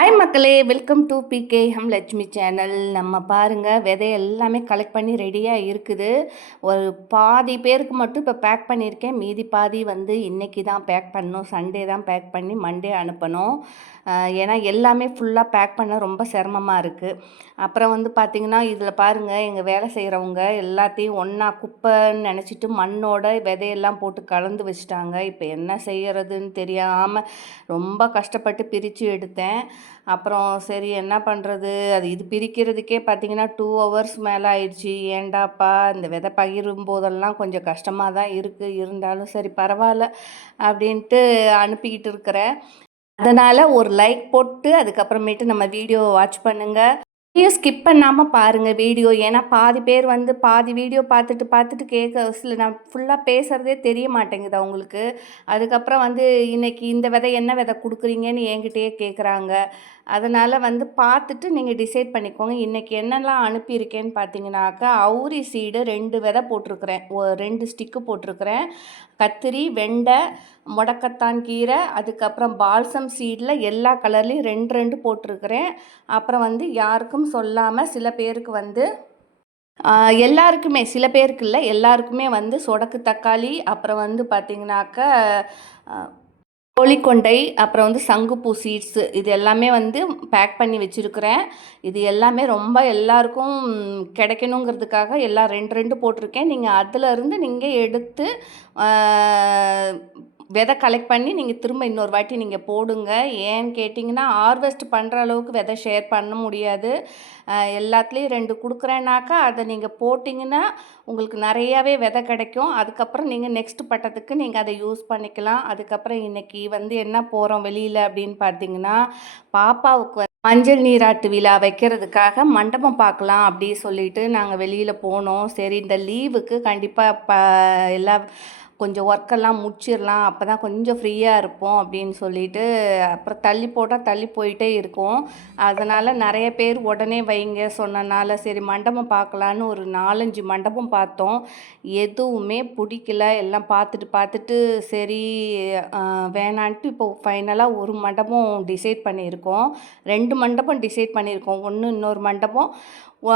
Hi மக்களே. Welcome to PK ஹம் Lakshmi channel நம்ம பாருங்கள் விதை எல்லாமே கலெக்ட் பண்ணி ரெடியாக இருக்குது. ஒரு பாதி பேருக்கு மட்டும் இப்போ பேக் பண்ணியிருக்கேன். மீதி பாதி வந்து இன்றைக்கி தான் பேக் பண்ணணும். சண்டே தான் பேக் பண்ணி மண்டே அனுப்பணும். ஏன்னா எல்லாமே ஃபுல்லாக பேக் பண்ண ரொம்ப சிரமமாக இருக்குது அப்புறம் வந்து பார்த்திங்கன்னா இதில் பாருங்கள் எங்கள் வேலை செய்கிறவங்க எல்லாத்தையும் ஒன்றா குப்பைன்னு நினச்சிட்டு மண்ணோட விதையெல்லாம் போட்டு கலந்து வச்சுட்டாங்க. இப்போ என்ன செய்கிறதுன்னு தெரியாமல் ரொம்ப கஷ்டப்பட்டு பிரித்து எடுத்தேன். அப்புறம் சரி என்ன பண்ணுறது அது இது பிரிக்கிறதுக்கே பார்த்தீங்கன்னா டூ ஹவர்ஸ் மேலே ஆயிடுச்சு. ஏண்டாப்பா இந்த விதை பகிரும் போதெல்லாம் கொஞ்சம் கஷ்டமாக தான் இருக்குது இருந்தாலும் சரி பரவாயில்ல அப்படின்ட்டு அனுப்பிக்கிட்டு இருக்கிறேன். அதனால் ஒரு லைக் போட்டு அதுக்கப்புறமேட்டு நம்ம வீடியோ வாட்ச் பண்ணுங்கள் வீடியோ ஸ்கிப் பண்ணாமல் பாருங்கள் வீடியோ ஏன்னா பாதி பேர் வந்து பாதி வீடியோ பார்த்துட்டு பார்த்துட்டு கேட்க சில நான் ஃபுல்லாக பேசுகிறதே தெரிய மாட்டேங்குது அவங்களுக்கு. அதுக்கப்புறம் வந்து இன்றைக்கி இந்த விதை என்ன விதை கொடுக்குறீங்கன்னு என்கிட்டயே கேட்குறாங்க அதனால் வந்து பார்த்துட்டு நீங்கள் டிசைட் பண்ணிக்கோங்க. இன்றைக்கி என்னெல்லாம் அனுப்பியிருக்கேன்னு பார்த்தீங்கன்னாக்கா அவுரி சீடு ரெண்டு விதை போட்டிருக்கிறேன். ஓ ரெண்டு ஸ்டிக்கு போட்டிருக்கிறேன். கத்திரி வெண்டை முடக்கத்தான் கீரை அதுக்கப்புறம் பால்சம் சீடில் எல்லா கலர்லேயும் ரெண்டு ரெண்டு போட்டிருக்கிறேன். அப்புறம் வந்து யாருக்கும் சொல்லாமல் சில பேருக்கு வந்து எல்லாருக்குமே சில பேருக்கு இல்லை எல்லாருக்குமே வந்து சொடக்கு தக்காளி அப்புறம் வந்து பார்த்திங்கனாக்கா கோழிக்கொண்டை அப்புறம் வந்து சங்குப்பூ சீட்ஸு இது எல்லாமே வந்து பேக் பண்ணி வச்சுருக்கிறேன். இது எல்லாமே ரொம்ப எல்லாருக்கும் கிடைக்கணுங்கிறதுக்காக எல்லாம் ரெண்டு ரெண்டு போட்டிருக்கேன். நீங்கள் அதில் இருந்து நீங்கள் எடுத்து விதை கலெக்ட் பண்ணி நீங்கள் திரும்ப இன்னொரு வாட்டி நீங்கள் போடுங்க. ஏன்னு கேட்டிங்கன்னா ஹார்வெஸ்ட் பண்ணுற அளவுக்கு விதை ஷேர் பண்ண முடியாது. எல்லாத்துலேயும் ரெண்டு கொடுக்குறேனாக்கா அதை நீங்கள் போட்டிங்கன்னா உங்களுக்கு நிறையாவே விதை கிடைக்கும். அதுக்கப்புறம் நீங்கள் நெக்ஸ்ட் பட்டத்துக்கு நீங்கள் அதை யூஸ் பண்ணிக்கலாம். அதுக்கப்புறம் இன்னைக்கு வந்து என்ன போகிறோம் வெளியில் அப்படின்னு பார்த்தீங்கன்னா பாப்பாவுக்கு மஞ்சள் நீராட்டு விழா வைக்கிறதுக்காக மண்டபம் பார்க்கலாம் அப்படி சொல்லிட்டு நாங்கள் வெளியில் போனோம். சரி இந்த லீவுக்கு கண்டிப்பாக ப எல்லா கொஞ்சம் ஒர்க்கெல்லாம் முடிச்சிடலாம் அப்போ தான் கொஞ்சம் ஃப்ரீயாக இருப்போம் அப்படின்னு சொல்லிட்டு அப்புறம் தள்ளி போட்டால் தள்ளி போயிட்டே இருக்கும். அதனால் நிறைய பேர் உடனே வைங்க சொன்னனால சரி மண்டபம் பார்க்கலான்னு ஒரு நாலஞ்சு மண்டபம் பார்த்தோம். எதுவுமே பிடிக்கல. எல்லாம் பார்த்துட்டு பார்த்துட்டு சரி வேணான்ட்டு இப்போ ஃபைனலாக ஒரு மண்டபம் டிசைட் பண்ணியிருக்கோம். ரெண்டு மண்டபம் டிசைட் பண்ணியிருக்கோம். ஒன்று இன்னொரு மண்டபம்.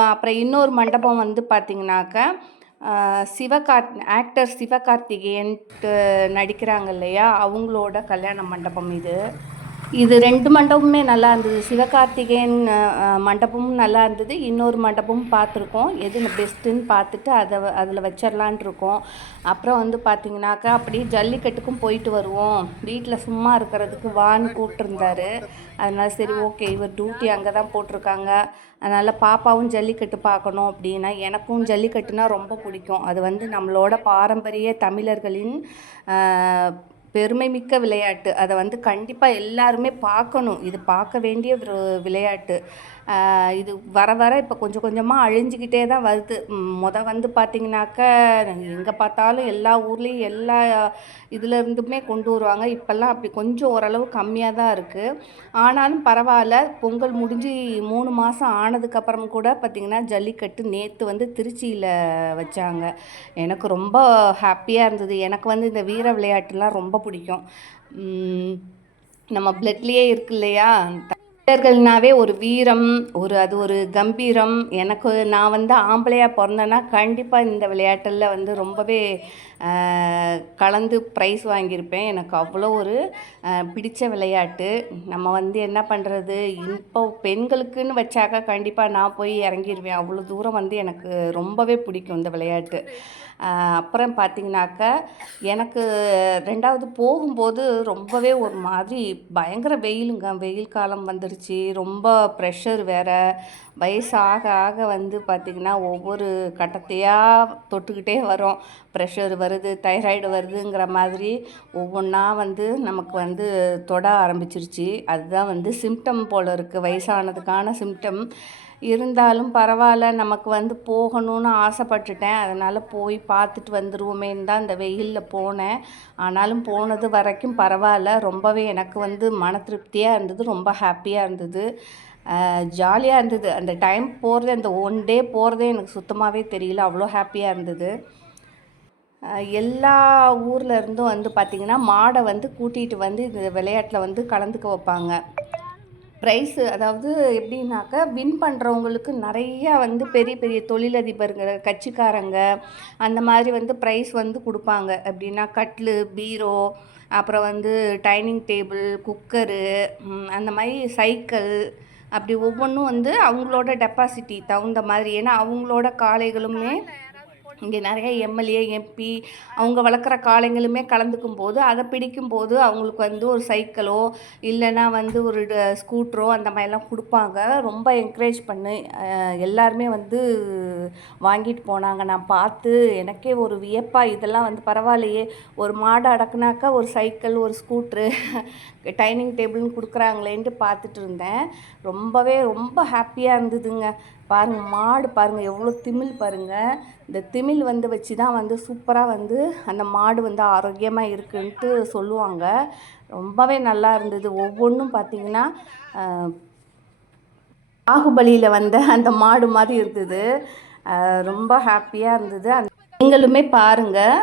அப்புறம் இன்னொரு மண்டபம் வந்து பார்த்திங்கனாக்கா சிவகார்த் ஆக்டர் சிவகார்த்திகேயன்ட்டு நடிக்கிறாங்க இல்லையா? அவங்களோட கல்யாண மண்டபம் இது. இது ரெண்டு மண்டபமுமே நல்லா இருந்தது. சிவகார்த்திகேயன் மண்டபமும் நல்லா இருந்தது. இன்னொரு மண்டபமும் பார்த்துருக்கோம். எது பெஸ்ட்டுன்னு பார்த்துட்டு அதை அதில் வச்சிடலான் இருக்கோம். அப்புறம் வந்து பார்த்தீங்கன்னாக்கா அப்படியே ஜல்லிக்கட்டுக்கும் போயிட்டு வருவோம். வீட்டில் சும்மா இருக்கிறதுக்கு வான்னு கூப்பிட்டுருந்தாரு. அதனால் சரி ஓகே இவர் டியூட்டி அங்கே தான் போட்டிருக்காங்க. அதனால் பாப்பாவும் ஜல்லிக்கட்டு பார்க்கணும் அப்படின்னா எனக்கும் ஜல்லிக்கட்டுனா ரொம்ப பிடிக்கும். அது வந்து நம்மளோட பாரம்பரிய தமிழர்களின் பெருமைமிக்க விளையாட்டு. அதை வந்து கண்டிப்பாக எல்லாருமே பார்க்கணும். இது பார்க்க வேண்டிய ஒரு விளையாட்டு. இது வர வர இப்போ கொஞ்சம் கொஞ்சமாக அழிஞ்சிக்கிட்டே தான் வருது. மொதல் வந்து பார்த்திங்கனாக்கா எங்கே பார்த்தாலும் எல்லா ஊர்லேயும் எல்லா இதுலேருந்துமே கொண்டு வருவாங்க. இப்போல்லாம் அப்படி கொஞ்சம் ஓரளவு கம்மியாக தான் இருக்குது ஆனாலும் பரவாயில்ல பொங்கல் முடிஞ்சு மூணு மாதம் ஆனதுக்கப்புறம் கூட பார்த்திங்கன்னா ஜல்லிக்கட்டு நேற்று வந்து திருச்சியில் வச்சாங்க. எனக்கு ரொம்ப ஹாப்பியாக இருந்தது. எனக்கு வந்து இந்த வீர விளையாட்டுலாம் ரொம்ப பிடிக்கும். நம்ம பிளட்லேயே இருக்கு இல்லையா? வீரர்கள்னாவே ஒரு வீரம் ஒரு அது ஒரு கம்பீரம். எனக்கு நான் வந்து ஆம்பளையாக பிறந்தேன்னா கண்டிப்பாக இந்த விளையாட்டில் வந்து ரொம்பவே கலந்து ப்ரைஸ் வாங்கியிருப்பேன். எனக்கு அவ்வளோ ஒரு பிடித்த விளையாட்டு. நம்ம வந்து என்ன பண்ணுறது இப்போ பெண்களுக்குன்னு வச்சாக்கா கண்டிப்பாக நான் போய் இறங்கிடுவேன் அவ்வளோ தூரம் வந்து எனக்கு ரொம்பவே பிடிக்கும் இந்த விளையாட்டு. அப்புறம் பார்த்தீங்கன்னாக்கா எனக்கு ரெண்டாவது போகும்போது ரொம்பவே ஒரு மாதிரி பயங்கர வெயிலுங்க. வெயில் காலம் வந்துருச்சு. ரொம்ப ப்ரெஷர் வேறு. வயசு ஆக ஆக வந்து பார்த்திங்கன்னா ஒவ்வொரு கட்டத்தையாக தொட்டுக்கிட்டே வரும் ப்ரெஷர் வரும் வருது தைராய்டு வருதுங்கிற மாதிரி ஒவ்வொன்றா வந்து நமக்கு வந்து தொட ஆரம்பிச்சிருச்சு. அதுதான் வந்து சிம்டம் போல் இருக்குது வயசானதுக்கான சிம்டம் இருந்தாலும் பரவாயில்ல நமக்கு வந்து போகணும்னு ஆசைப்பட்டுட்டேன். அதனால் போய் பார்த்துட்டு வந்துருவோமேன்னு தான் இந்த வெயிலில் போனேன். ஆனாலும் போனது வரைக்கும் பரவாயில்ல. ரொம்பவே எனக்கு வந்து மன திருப்தியாக இருந்தது. ரொம்ப ஹாப்பியாக இருந்தது. ஜாலியாக இருந்தது. அந்த டைம் போகிறது அந்த ஒன் டே போகிறதே எனக்கு சுத்தமாகவே தெரியல. அவ்வளோ ஹாப்பியாக இருந்தது. எல்லா ஊரில் இருந்தும் வந்து பார்த்திங்கன்னா மாடை வந்து கூட்டிகிட்டு வந்து இந்த விளையாட்டில் வந்து கலந்துக்க வைப்பாங்க. ப்ரைஸு அதாவது எப்படின்னாக்கா வின் பண்ணுறவங்களுக்கு நிறையா வந்து பெரிய பெரிய தொழிலதிபருங்க கட்சிக்காரங்க அந்த மாதிரி வந்து ப்ரைஸ் வந்து கொடுப்பாங்க. எப்படின்னா கட்லு பீரோ அப்புறம் வந்து டைனிங் டேபிள் குக்கரு அந்த மாதிரி சைக்கிள் அப்படி ஒவ்வொன்றும் வந்து அவங்களோட டெப்பாசிட்டி தகுந்த மாதிரி. ஏன்னா அவங்களோட காளைகளுமே இங்கே நிறைய எம்எல்ஏ எம்பி அவங்க வளர்க்குற காளைங்களுமே கலந்துக்கும் போது அதை பிடிக்கும் போது அவங்களுக்கு வந்து ஒரு சைக்கிளோ இல்லைன்னா வந்து ஒரு ட- ஸ்கூட்டரோ அந்த மாதிரிலாம் கொடுப்பாங்க. ரொம்ப என்கரேஜ் பண்ணு எல்லாருமே வந்து வாங்கிட்டு போனாங்க. நான் பார்த்து எனக்கே ஒரு வியப்பாக இதெல்லாம் வந்து பரவாயில்லையே. ஒரு மாடு அடக்குனாக்கா ஒரு சைக்கிள் ஒரு ஸ்கூட்ரு டைனிங் டேபிள்னு கொடுக்குறாங்களேன்ட்டு பார்த்துட்டு இருந்தேன். ரொம்பவே ரொம்ப ஹாப்பியாக இருந்ததுங்க. பாருங்கள் மாடு பாருங்கள் எவ்வளோ திமில் பாருங்கள் இந்த திமில் வந்து வச்சு தான் வந்து சூப்பராக வந்து அந்த மாடு வந்து ஆரோக்கியமாக இருக்குன்ட்டு சொல்லுவாங்க. ரொம்பவே நல்லா இருந்தது. ஒவ்வொன்றும் பார்த்தீங்கன்னா பாகுபலியில் வந்த அந்த மாடு மாதிரி இருந்தது. ரொம்ப ஹாப்பியாக இருந்தது. அந்த நீங்களுமே பாருங்கள்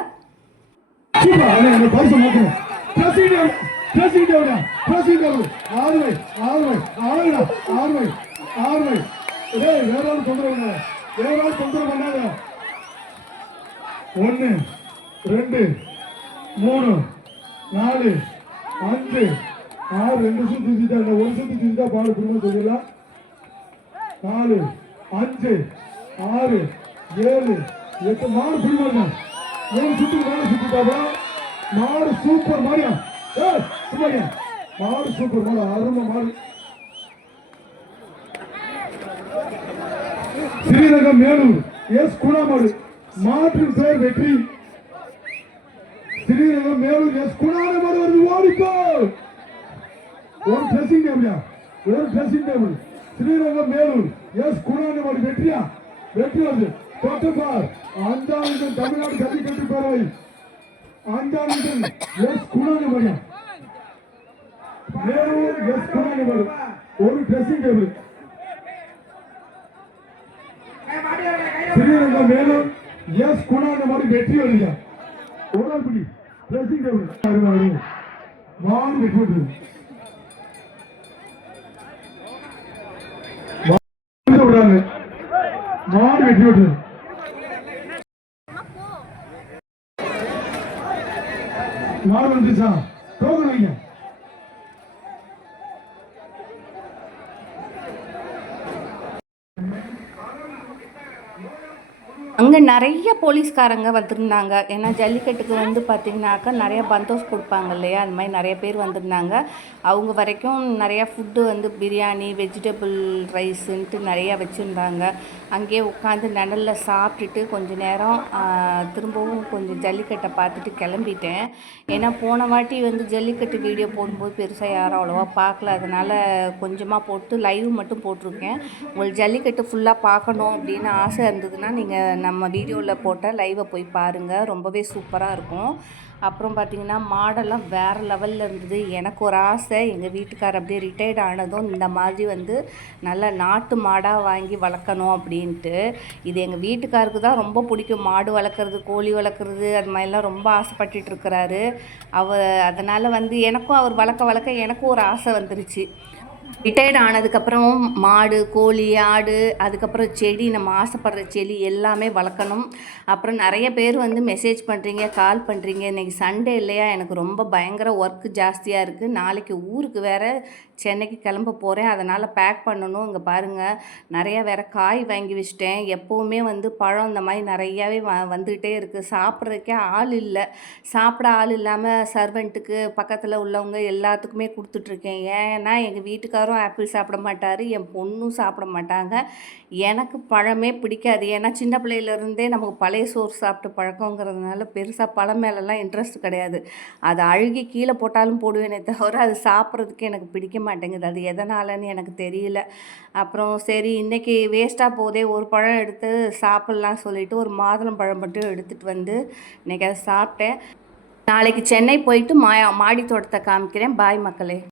சூப்பர் பேசிக்கிட்டே அந்த பரிசு ஆறுவை ஆறுவை ஆறுடா ஆறுவை ஆறுவை ஏய் வேற தொந்தரவு வேற ஆள் தொந்தரவு பண்ணாத. ஒன்று ரெண்டு மூணு நாலு அஞ்சு ஆறு ரெண்டு சுத்தி சுத்திட்டா ஒரு சுத்தி சுத்திட்டா பாடு குடும்பம் சொல்லிடலாம் நாலு அஞ்சு ஆறு ஏழு எட்டு மாடு புரியுமா ஏழு சுத்துக்கு மேல சுத்திட்டாப்பா. மாடு சூப்பர் மாடியா ஏய் மாடு சூப்பர். மாடு அருமை மாடு ஸ்ரீரங்கம் மேலூர். எஸ் குணாமாடு. மாற்றின் பெயர் வெற்றி. ஸ்ரீரங்கம் மேலூர் எஸ் குணான மாடு வருது ஓடிப்போ. ஒரு ட்ரெஸ்ஸிங் டேபிளா ஒரு dressing table Srirangam Melur. S குணாநிமடி வெற்றியா? வெற்றி வருது. தொட்டுப்பார் அஞ்சாவது தமிழ்நாடு ஜல்லிக்கட்டு பேரவை. அஞ்சாவது எஸ் குணாநிமடியா மேலூர் எஸ் குணாநிமடி ஒரு dressing table Srirangam Melur S குணாநிமடி வெற்றி வருது உடல்பிடி ஆள் ட்ரெஸ்ஸிங் டேபிள் மாடு வெற்றி வருது விட்டு விடாது மாடு வெட்டி விட்டு மாடு வந்துச்சா டோக்கன் வைங்க அங்கே நிறைய போலீஸ்காரங்க வந்திருந்தாங்க. ஏன்னா ஜல்லிக்கட்டுக்கு வந்து பார்த்திங்கனாக்கா நிறைய பந்தோஸ் கொடுப்பாங்க இல்லையா? அந்த மாதிரி நிறைய பேர் வந்திருந்தாங்க. அவங்க வரைக்கும் நிறையா ஃபுட்டு வந்து பிரியாணி வெஜிடபிள் ரைஸுன்ட்டு நிறையா வச்சுருந்தாங்க. அங்கேயே உட்காந்து நிழலில் சாப்பிட்டுட்டு கொஞ்ச நேரம் திரும்பவும் கொஞ்சம் ஜல்லிக்கட்டை பார்த்துட்டு கிளம்பிட்டேன். ஏன்னா போன வாட்டி வந்து ஜல்லிக்கட்டு வீடியோ போடும்போது பெருசாக யாரும் அவ்வளோவா பார்க்கல. அதனால் கொஞ்சமாக போட்டு லைவ் மட்டும் போட்டிருக்கேன். உங்களுக்கு ஜல்லிக்கட்டு ஃபுல்லாக பார்க்கணும் அப்படின்னு ஆசை இருந்ததுன்னா நீங்கள் நம்ம நம்ம வீடியோவில் போட்ட லைவை போய் பாருங்கள் ரொம்பவே சூப்பராக இருக்கும். அப்புறம் பார்த்தீங்கன்னா மாடெல்லாம் வேறு லெவலில் இருந்தது. எனக்கு ஒரு ஆசை. எங்கள் வீட்டுக்கார் அப்படியே ரிட்டையர்ட் ஆனதும் இந்த மாதிரி வந்து நல்ல நாட்டு மாடாக வாங்கி வளர்க்கணும் அப்படின்ட்டு. இது எங்கள் வீட்டுக்காருக்கு தான் ரொம்ப பிடிக்கும். மாடு வளர்க்குறது கோழி வளர்க்குறது அது மாதிரிலாம் ரொம்ப ஆசைப்பட்டுட்டு இருக்கிறாரு. அவர் அதனால் வந்து எனக்கும் அவர் வளர்க்க வளர்க்க எனக்கும் ஒரு ஆசை வந்துருச்சு. ரிட்டையர்ட் ஆனதுக்கப்புறம் மாடு கோழி ஆடு அதுக்கப்புறம் செடி நம்ம ஆசைப்படுற செடி எல்லாமே வளர்க்கணும். அப்புறம் நிறைய பேர் வந்து மெசேஜ் பண்ணுறீங்க கால் பண்ணுறீங்க இன்றைக்கி சண்டே இல்லையா? எனக்கு ரொம்ப பயங்கர ஒர்க்கு ஜாஸ்தியாக இருக்குது நாளைக்கு ஊருக்கு வேற சென்னைக்கு கிளம்ப போகிறேன் அதனால் பேக் பண்ணணும். இங்கே பாருங்கள் நிறையா வேற காய் வாங்கி வச்சிட்டேன். எப்போவுமே வந்து பழம் இந்த மாதிரி நிறையாவே வ வந்துக்கிட்டே இருக்குது சாப்பிட்றதுக்கே ஆள் இல்லை. சாப்பிட ஆள் இல்லாமல் சர்வெண்ட்டுக்கு பக்கத்தில் உள்ளவங்க எல்லாத்துக்குமே கொடுத்துட்ருக்கேன். ஏன்னா எங்கள் வீட்டுக்காரும் ஆப்பிள் சாப்பிட மாட்டார். என் பொண்ணும் சாப்பிட மாட்டாங்க. எனக்கு பழமே பிடிக்காது. ஏன்னா சின்ன பிள்ளையிலேருந்தே நமக்கு பழைய சோறு சாப்பிட்டு பழக்கங்கிறதுனால பெருசாக பழம் மேலெல்லாம் இன்ட்ரெஸ்ட் கிடையாது. அதை அழுகி கீழே போட்டாலும் போடுவேனே தவிர அது சாப்பிட்றதுக்கு எனக்கு பிடிக்க மாட்டேங்குது. அது எதனாலன்னு எனக்கு தெரியல. அப்புறம் சரி இன்றைக்கி வேஸ்ட்டாக போதே ஒரு பழம் எடுத்து சாப்பிட்லாம் சொல்லிவிட்டு ஒரு மாதுளம் பழம் மட்டும் எடுத்துகிட்டு வந்து இன்னைக்கு அதை சாப்பிட்டேன். நாளைக்கு சென்னை போயிட்டு மா மாடி தோட்டத்தை காமிக்கிறேன். பாய் மக்களே.